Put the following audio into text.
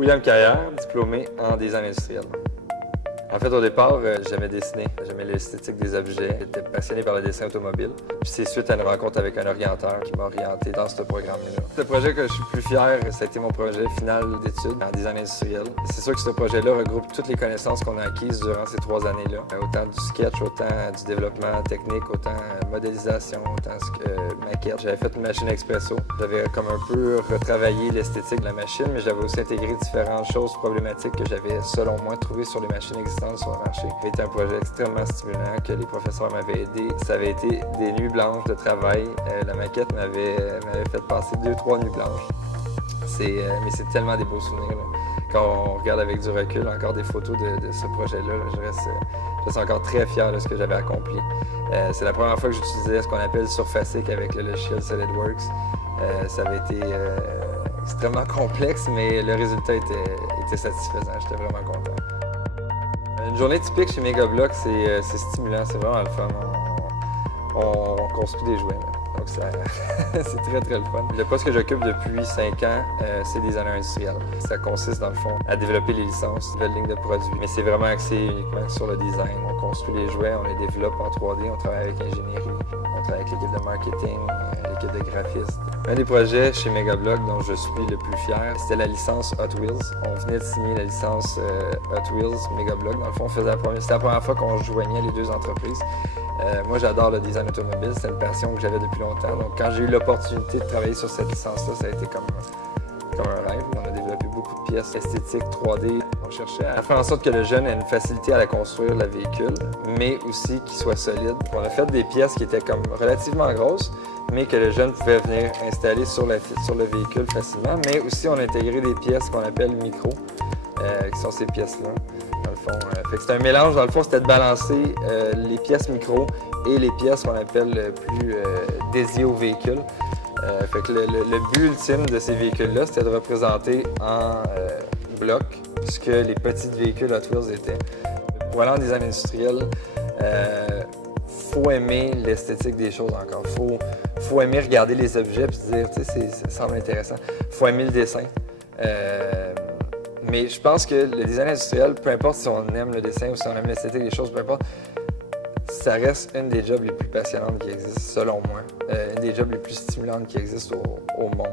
William Carrière, diplômé en design industriel. En fait, au départ, j'aimais dessiner, j'aimais l'esthétique des objets, j'étais passionné par le dessin automobile. Puis c'est suite à une rencontre avec un orienteur qui m'a orienté dans ce programme-là. Le projet que je suis plus fier, ça a été mon projet final d'études en design industriel. C'est sûr que ce projet-là regroupe toutes les connaissances qu'on a acquises durant ces 3 années-là. Autant du sketch, autant du développement technique, autant modélisation, autant maquette. J'avais fait une machine expresso. J'avais comme un peu retravaillé l'esthétique de la machine, mais j'avais aussi intégré différentes choses problématiques que j'avais, selon moi, trouvées sur les machines existantes sur le marché. C'était un projet extrêmement stimulant que les professeurs m'avaient aidé. Ça avait été des nuits blanches de travail. La maquette m'avait fait passer 2-3 nuits blanches. Mais c'est tellement des beaux souvenirs, là. Quand on regarde avec du recul encore des photos de ce projet-là, je reste encore très fier de ce que j'avais accompli. C'est la première fois que j'utilisais ce qu'on appelle surfacique avec le logiciel SolidWorks. Ça avait été extrêmement complexe, mais le résultat était satisfaisant. J'étais vraiment content. Une journée typique chez Megablock, c'est stimulant, c'est vraiment le fun. On construit des jouets, là. Donc c'est très le fun. Le poste que j'occupe depuis 5 ans, c'est designer industriel. Ça consiste dans le fond à développer les licences, de nouvelles lignes de produits, mais c'est vraiment axé uniquement sur le design. On construit les jouets, on les développe en 3D, on travaille avec l'ingénierie, on travaille avec l'équipe de marketing, l'équipe de graphistes. Un des projets chez Megablock dont je suis le plus fier, c'était la licence Hot Wheels. On venait de signer la licence Hot Wheels Megablock. Dans le fond, c'était la première fois qu'on joignait les deux entreprises. Moi, j'adore le design automobile, c'est une passion que j'avais depuis longtemps. Donc, quand j'ai eu l'opportunité de travailler sur cette licence-là, ça a été comme un rêve. On a développé beaucoup de pièces esthétiques 3D. On cherchait à faire en sorte que le jeune ait une facilité à la construire, le véhicule, mais aussi qu'il soit solide. On a fait des pièces qui étaient comme relativement grosses, mais que le jeune pouvait venir installer sur le véhicule facilement. Mais aussi, on a intégré des pièces qu'on appelle micro, qui sont ces pièces-là. Dans le fond, c'est un mélange, dans le fond, c'était de balancer les pièces micro et les pièces qu'on appelle plus dédiées au véhicule. Fait que le but ultime de ces véhicules-là, c'était de représenter en bloc ce que les petits véhicules Hot Wheels étaient. Pour aller en design industriel, faut aimer l'esthétique des choses encore. Faut aimer regarder les objets et se dire, tu sais, ça semble intéressant. Faut aimer le dessin. Mais je pense que le design industriel, peu importe si on aime le dessin ou si on aime l'esthétique des choses, peu importe, ça reste une des jobs les plus passionnantes qui existent, selon moi. Une des jobs les plus stimulantes qui existent au monde.